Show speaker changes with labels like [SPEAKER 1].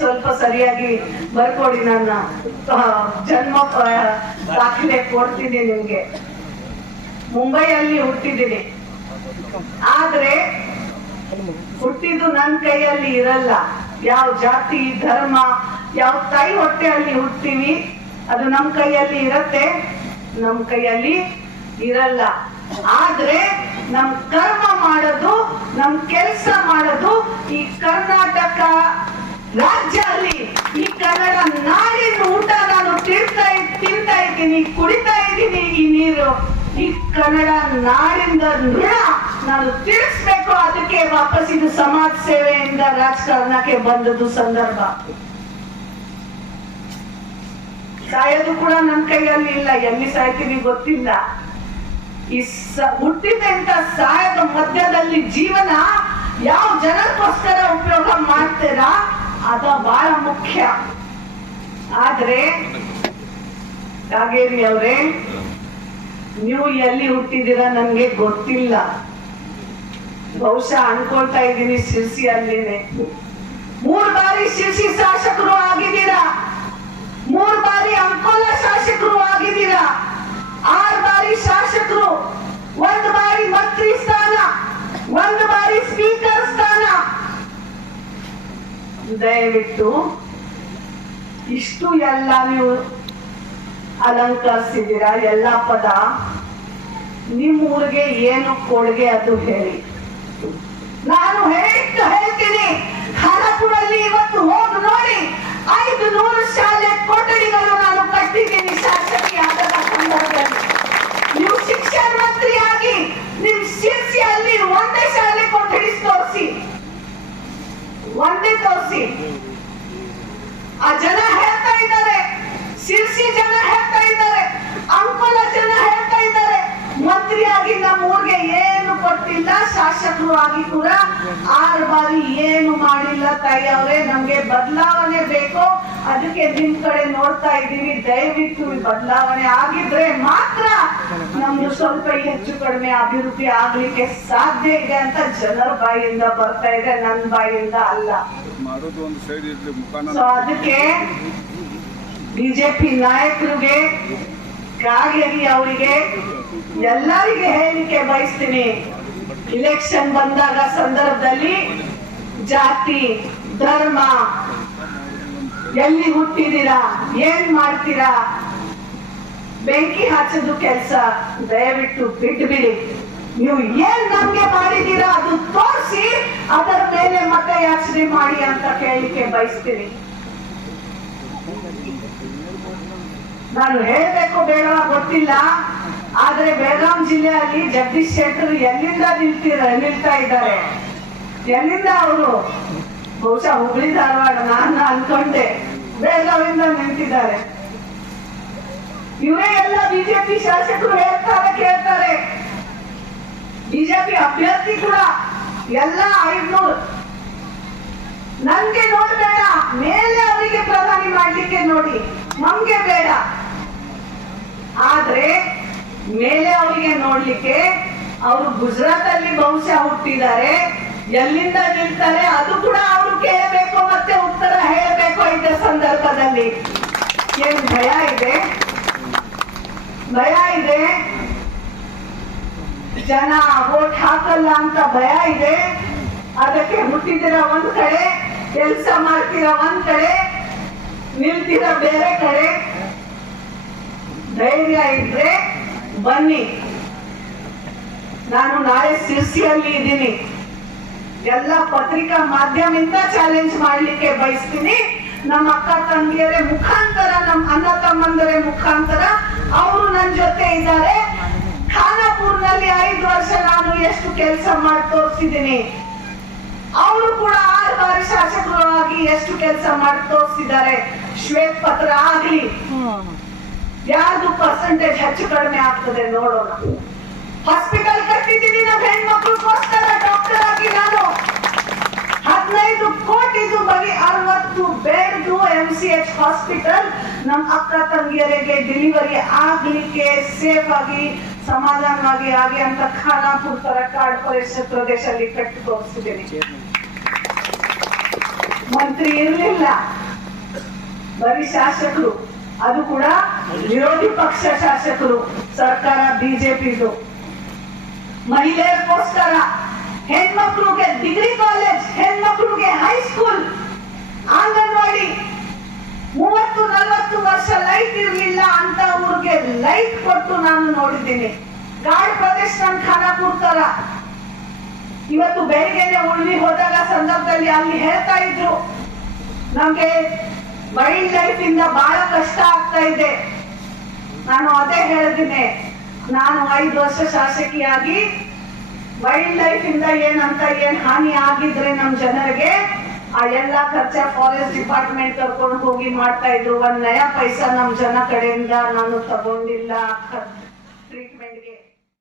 [SPEAKER 1] ಸ್ವಲ್ಪ ಸರಿಯಾಗಿ ಬರ್ಕೊಡಿ ನನ್ನ ಜನ್ಮ ದಾಖಲೆ ಕೊಡ್ತೀನಿ ನಿಮ್ಗೆ. ಮುಂಬೈಯಲ್ಲಿ ಹುಟ್ಟಿದ್ದೀನಿ. ಆದ್ರೆ ಹುಟ್ಟಿದ್ದು ನನ್ನ ಕೈಯಲ್ಲಿ ಇರಲ್ಲ. ಯಾವ ಜಾತಿ, ಧರ್ಮ, ಯಾವ ತಾಯಿ ಹೊಟ್ಟೆಯಲ್ಲಿ ಹುಟ್ಟಿವಿ ಅದು ನಮ್ ಕೈಯಲ್ಲಿ ಇರತ್ತೆ. ನಮ್ ಕೈಯಲ್ಲಿ ಇರಲ್ಲ. ಆದ್ರೆ ನಮ್ ಕರ್ಮ ಮಾಡೋದು, ನಮ್ ಕೆಲ್ಸ ಮಾಡೋದು ಈ ಕರ್ನಾಟಕ ರಾಜ್ಯ ಅಲ್ಲಿ ಈ ಕನ್ನಡ ನಾಡಿನ ಊಟ ನಾನು ತಿಂತಾ ತಿಂತಾ ಇದ್ದೀನಿ, ಕುಡಿತಾ ಇದ್ದೀನಿ ಈ ನೀರು. ಈ ಕನ್ನಡ ನಾಡಿಂದ ಋಣ ನಾನು ತಿಳಿಸ್ಬೇಕು ಅದಕ್ಕೆ ವಾಪಸ್ ಇದು ಸಮಾಜ ಸೇವೆಯಿಂದ ರಾಜಕಾರಣಕ್ಕೆ ಬಂದದ್ದು ಸಂದರ್ಭ. ಸಾಯೋದು ಕೂಡ ನನ್ನ ಕೈಯಲ್ಲಿ ಇಲ್ಲ. ಎಲ್ಲಿ ಸಾಯ್ತೀವಿ ಗೊತ್ತಿಲ್ಲ. ಈ ಹುಟ್ಟಿದಂತ ಸಾಯದ ಮಧ್ಯದಲ್ಲಿ ಜೀವನ ಯಾವ ಜನಕ್ಕೋಸ್ಕರ ಉಪಯೋಗ ಮಾಡ್ತೀರಾ? ಅದ ಬಹಳ ಮುಖ್ಯ. ಆದ್ರೆ ಕಾಗೇರಿ ಅವರೇ, ನೀವು ಎಲ್ಲಿ ಹುಟ್ಟಿದ್ದೀರಾ ನನ್ಗೆ ಗೊತ್ತಿಲ್ಲ. ಬಹುಶಃ ಅನ್ಕೊಳ್ತಾ ಇದ್ದೀನಿ ಶಿರ್ಸಿ ಅಲ್ಲಿನೆ ಮೂರು ಬಾರಿ ಶಿರ್ಸಿ ಶಾಸಕರು ಆಗಿದ್ದೀರಾ? ದಯವಿಟ್ಟು ಇಷ್ಟು ಎಲ್ಲ ನೀವು ಅಲಂಕರಿಸಿದ್ದೀರಾ, ಎಲ್ಲ ಪದ, ನಿಮ್ಮ ಊರಿಗೆ ಏನು ಕೊಡುಗೆ ಅದು ಹೇಳಿ. ನಾನು ಹೇಳ್ತು ಹೇಳ್ತೀನಿ. ಖಾನಾಪುರಲ್ಲಿ ಇವತ್ತು ಹೋಗಿ ನೋಡಿ, ಐದು ನೂರು ಶಾಲೆ ಕೊಠಡಿಗಳು ನಾನು ಕಟ್ಟಿದ್ದೀನಿ ಶಾಸಕಿಯಾದ ಸಂದರ್ಭದಲ್ಲಿ ನೀವು ಶಿಕ್ಷಣ ಮಂತ್ರಿಯಾಗಿ ನಿಮ್ ಶಿರ್ಸಿಯಲ್ಲಿ ಒಂದೇ ಶಾಲೆ ಕೊಠಡಿ ತೋರಿಸಿ ಒಂದೇ ತೋರಿಸಿ ಆ ಜನ ಹೇಳ್ತಾ ಇದ್ದಾರೆ ಶಿರ್ಸಿ ಜನ ಹೇಳ್ತಾ ಇದ್ದಾರೆ ಅಂಕೋಲ ಜನ ಹೇಳ್ತಾ ಇದ್ದಾರೆ. ಮಂತ್ರಿಯಾಗಿ ನಮ್ಮ ಊರಿಗೆ ಏನು ಕೊಟ್ಟಿಲ್ಲ ಶಾಸಕರು ಆಗಿ ಕೂಡ ಆರು ಬಾರಿ ಏನು ಮಾಡಿಲ್ಲ ತಾಯಿ ಅವರೇ ನಮ್ಗೆ ಬದಲಾವಣೆ ಬೇಕು. ಅದಕ್ಕೆ ನಿಮ್ ಕಡೆ ನೋಡ್ತಾ ಇದ್ದೀವಿ ದಯವಿಟ್ಟು ಬದಲಾವಣೆ ಆಗಿದ್ರೆ ಮಾತ್ರ ನಮ್ದು ಸ್ವಲ್ಪ ಹೆಚ್ಚು ಕಡಿಮೆ ಅಭಿವೃದ್ಧಿ ಆಗ್ಲಿಕ್ಕೆ ಸಾಧ್ಯ ಇದೆ ಅಂತ ಜನರ ಬಾಯಿಯಿಂದ ಬರ್ತಾ ಇದೆ ನನ್ನ ಬಾಯಿಯಿಂದ ಅಲ್ಲ. ಸೊ ಅದಕ್ಕೆ ಬಿಜೆಪಿ ನಾಯಕರಿಗೆ, ಕಾಗೇರಿ ಅವರಿಗೆ, ಎಲ್ಲರಿಗೆ ಹೇಳಿಕೆ ಬಯಸ್ತೀನಿ. ಇಲೆಕ್ಷನ್ ಬಂದಾಗ ಸಂದರ್ಭದಲ್ಲಿ ಜಾತಿ, ಧರ್ಮ, ಎಲ್ಲಿ ಹುಟ್ಟಿದೀರಾ, ಏನ್ ಮಾಡ್ತೀರಾ? ಬೆಂಕಿ ಹಚ್ಚೋದು ಕೆಲಸ, ದಯವಿಟ್ಟು ಬಿಟ್ಟು ಬಿಡಿ. ನೀವು ಏನ್ ನಮ್ಗೆ ಮಾಡಿದೀರಾ ಅದು ತೋರಿಸಿ, ಅದರ ಮೇಲೆ ಮತಯಾಚನೆ ಮಾಡಿ ಅಂತ ಕೇಳಿಕೆ ಬಯಸ್ತೀನಿ. ನಾನು ಹೇಳ್ಬೇಕು, ಬೇಡ, ಗೊತ್ತಿಲ್ಲ. ಆದ್ರೆ ಬೆಳಗಾಂ ಜಿಲ್ಲೆಯಲ್ಲಿ ಜಗದೀಶ್ ಶೆಟ್ಟರ್ ಎಲ್ಲಿಂದ ನಿಲ್ತೀರ, ನಿಲ್ತಾ ಇದ್ದಾರೆ? ಎಲ್ಲಿಂದ ಅವರು? ಬಹುಶಃ ಹುಬ್ಳಿ, ಧಾರವಾಡ, ನಾನು ಅನ್ಕೊಂಡೆ. ಬೆಳಗಾವಿಂದ ನಿಂತಿದ್ದಾರೆ. ಇವರೇ ಎಲ್ಲ ಬಿಜೆಪಿ ಶಾಸಕರು ಹೇಳ್ತಾರೆ, ಕೇಳ್ತಾರೆ. ಬಿಜೆಪಿ ಅಭ್ಯರ್ಥಿ ಕೂಡ ಎಲ್ಲ ಐದ್ನೂರು. ನನ್ಗೆ ನೋಡ್ಬೇಡ, ಮೇಲೆ ಅವರಿಗೆ ಪ್ರಧಾನಿ ಮಾಡ್ಲಿಕ್ಕೆ ನೋಡಿ. ನಮ್ಗೆ ಬೇಡ ಆದ್ರೆ ಮೇಲೆ ಅವರಿಗೆ ನೋಡ್ಲಿಕ್ಕೆ ಅವರು ಗುಜರಾತ್ ಅಲ್ಲಿ ಬಹುಶಃ ಹುಟ್ಟಿದ್ದಾರೆ. ಎಲ್ಲಿಂದ ನಿಲ್ತಾರೆ ಅದು ಕೂಡ ಅವರು ಕೇಳಬೇಕು ಮತ್ತೆ ಉತ್ತರ ಹೇಳಬೇಕು ಇದ್ದ ಸಂದರ್ಭದಲ್ಲಿ. ಏನ್ ಭಯ ಇದೆ? ಭಯ ಇದೆ? ಜನ ವೋಟ್ ಹಾಕಲ್ಲ ಅಂತ ಭಯ ಇದೆ? ಅದಕ್ಕೆ ಹುಟ್ಟಿದಿರ ಒಂದ್ ಕಡೆ, ಕೆಲಸ ಮಾಡ್ತೀರ ಒಂದ್ ಕಡೆ, ನಿಲ್ತೀರ ಬೇರೆ ಕಡೆ. ಧೈರ್ಯ ಇದ್ರೆ ಬನ್ನಿ. ನಾನು ನಾಳೆ ಸಿರ್ಸಿಯಲ್ಲಿ ಇದ್ದೀನಿ. ಎಲ್ಲ ಪತ್ರಿಕಾ ಮಾಧ್ಯಮದಿಂದ ಚಾಲೆಂಜ್ ಮಾಡಲಿಕ್ಕೆ ಬಯಸ್ತೀನಿ. ನಮ್ಮ ಅಕ್ಕ ತಂಗಿಯರೇ ಮುಖಾಂತರ, ನಮ್ಮ ಅಣ್ಣ ತಮ್ಮಂದರೇ ಮುಖಾಂತರ ಅವರು ನನ್ನ ಜೊತೆ ಇದ್ದಾರೆ. ಖಾನಾಪುರ್ನಲ್ಲಿ ಐದು ವರ್ಷ ನಾನು ಎಷ್ಟು ಕೆಲಸ ಮಾಡಿ ತೋರಿಸಿದ್ದೀನಿ. ಅವರು ಕೂಡ ಆರು ಬಾರಿ ಶಾಸಕರು ಆಗಿ ಎಷ್ಟು ಕೆಲಸ ಮಾಡಿ ತೋರಿಸಿದ್ದಾರೆ. ಶ್ವೇತ ಪತ್ರ ಆಗ್ಲಿ ಯಾರ್ದು ಪರ್ಸೆಂಟೇಜ್ ಹೆಚ್ಚು ಕಡಿಮೆ ಆಗ್ತದೆ ನೋಡೋಣ. ಹಾಸ್ಪಿಟಲ್ ಕಟ್ಟಿದ್ದೀನಿ ನಮ್ಮ ಹೆಣ್ಮಕ್ಳಿಗೋಸ್ಕರ ಡಾಕ್ಟರ್ ಆಗಿ ನಾನು. ಹದಿನೈದು ಕೋಟಿದು ಬರೀ ಅರವತ್ತು ಬೆಡ್ದು ಎಂ ಸಿ ಎಚ್ ಹಾಸ್ಪಿಟಲ್ ನಮ್ಮ ಅಕ್ಕ ತಂಗಿಯರಿಗೆ ಡೆಲಿವರಿ ಆಗ್ಲಿಕ್ಕೆ ಸೇಫ್ ಆಗಿ, ಸಮಾಧಾನವಾಗಿ ಆಗಿ ಅಂತ ಖಾನಾಪುರ ತರ ಕಾಡ್ ಪರಿಷತ್ ಪ್ರದೇಶದಲ್ಲಿ ಕಟ್ಟಿ ತೋರಿಸಿದ್ದೀನಿ ಮಂತ್ರಿ ಇರಲಿಲ್ಲ. ಬರೀ ಶಾಸಕರು. ಅದು ಕೂಡ ವಿರೋಧಿ ಪಕ್ಷ ಶಾಸಕರು, ಸರ್ಕಾರ, ಬಿಜೆಪಿದು. ಮಹಿಳೆಯರಿಗೋಸ್ಕರ ಹೆಣ್ಮಕ್ಳಿಗೆ ಡಿಗ್ರಿ ಕಾಲೇಜ್ ಹೆಣ್ಮಕ್ಳಿಗೆ ಹೈಸ್ಕೂಲ್ ಅಂಗನವಾಡಿ. ಮೂವತ್ತು, ನಲವತ್ತು ವರ್ಷ ಲೈಟ್ ಇರಲಿಲ್ಲ ಅಂತ ಊರಿಗೆ ಲೈಟ್ ಕೊಟ್ಟು ನಾನು ನೋಡಿದ್ದೀನಿ. ಗಾಡ್ ಪ್ರದೇಶ ಖಾನಾಪುರ್ ತರ. ಇವತ್ತು ಬೆಳಿಗ್ಗೆನೆ ಉಳ್ಳಿ ಹೋದಾಗ ಸಂದರ್ಭದಲ್ಲಿ ಅಲ್ಲಿ ಹೇಳ್ತಾ ಇದ್ರು ನಮ್ಗೆ ವೈಲ್ಡ್ ಲೈಫ್ ಇಂದ ಬಹಳ ಕಷ್ಟ ಆಗ್ತಾ ಇದೆ. ನಾನು ಅದೇ ಹೇಳಿದ್ದೀನಿ ನಾನು ಐದು ವರ್ಷ ಶಾಸಕಿಯಾಗಿ ವೈಲ್ಡ್ ಲೈಫ್ ಇಂದ ಏನಂತ ಏನ್ ಹಾನಿ ಆಗಿದ್ರೆ ನಮ್ ಜನರಿಗೆ, ಆ ಎಲ್ಲಾ ಖರ್ಚ ಫಾರೆಸ್ಟ್ ಡಿಪಾರ್ಟ್ಮೆಂಟ್ ಕರ್ಕೊಂಡು ಹೋಗಿ ಮಾಡ್ತಾ ಇದ್ರು. ಒಂದ್ ನಯ ಪೈಸಾ ನಮ್ ಜನ ಕಡೆಯಿಂದ ನಾನು ತಗೊಂಡಿಲ್ಲ.